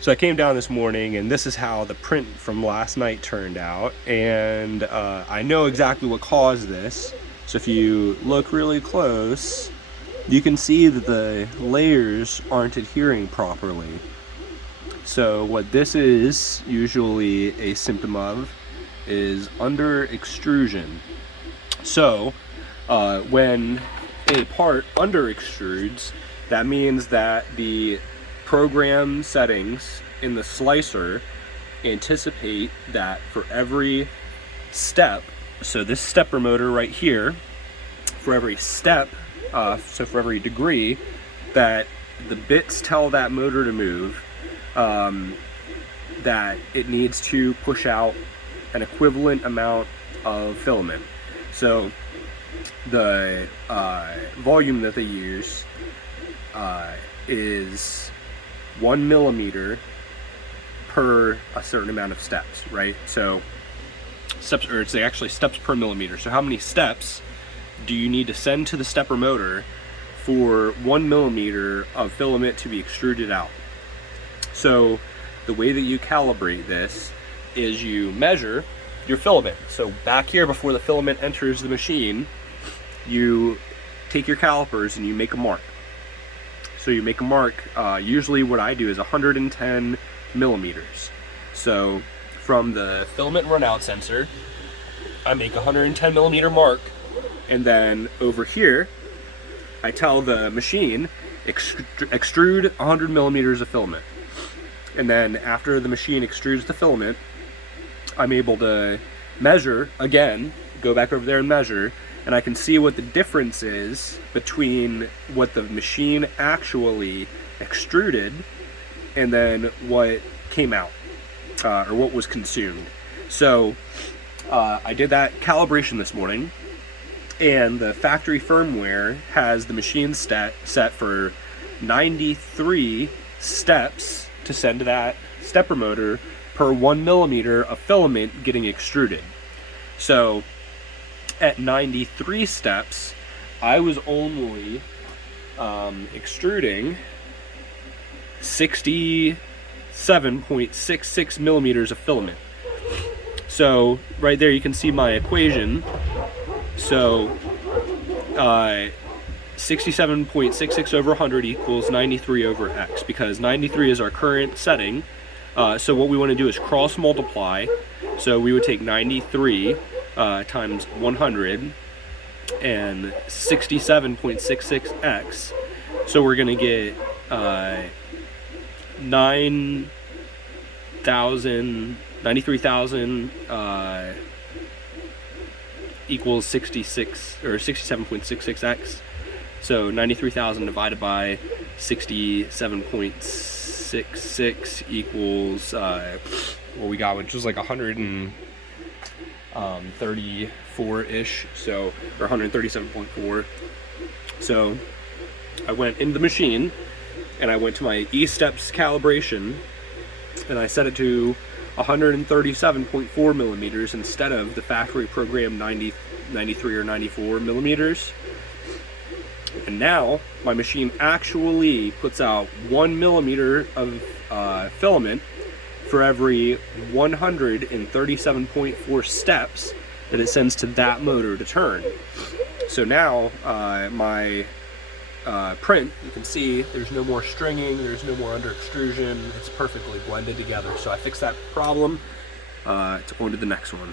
So I came down this morning, and this is how the print from last night turned out, and I know exactly what caused this. So if you look really close, you can see that the layers aren't adhering properly. So what this is usually a symptom of is under extrusion. So when a part under extrudes, that means that the program settings in the slicer anticipate that for every step, so this stepper motor right here, for every step, so for every degree that the bits tell that motor to move, that it needs to push out an equivalent amount of filament. So the volume that they use is 1 millimeter per a certain amount of steps, right? So steps, or it's actually steps per millimeter. So how many steps do you need to send to the stepper motor for 1 millimeter of filament to be extruded out? So the way that you calibrate this is you measure your filament. So back here, before the filament enters the machine, you take your calipers and you make a mark. So you make a mark, usually what I do is 110 millimeters. So from the filament runout sensor, I make a 110 millimeter mark, and then over here, I tell the machine, extrude 100 millimeters of filament. And then after the machine extrudes the filament, I'm able to measure again, go back over there and measure, and I can see what the difference is between what the machine actually extruded and then what came out, or what was consumed. So I did that calibration this morning, and the factory firmware has the machine set for 93 steps to send to that stepper motor per 1 millimeter of filament getting extruded. So at 93 steps, I was only extruding 67.66 millimeters of filament. So right there you can see my equation. So 67.66 over 100 equals 93 over x, because 93 is our current setting. So what we want to do is cross multiply. So we would take 93 times 100 and 67.66x. So we're going to get 93,000 equals 66 or 67.66x. So 93,000 divided by 67.66 equals what we got, which was like 134-ish, so, or 137.4. So I went into the machine and I went to my ESTEP's calibration, and I set it to 137.4 millimeters instead of the factory program 93 or 94 millimeters. And now my machine actually puts out 1 millimeter of filament for every 137.4 steps that it sends to that motor to turn. So now my print, you can see there's no more stringing, there's no more under extrusion, it's perfectly blended together. So I fixed that problem. It's on to the next one.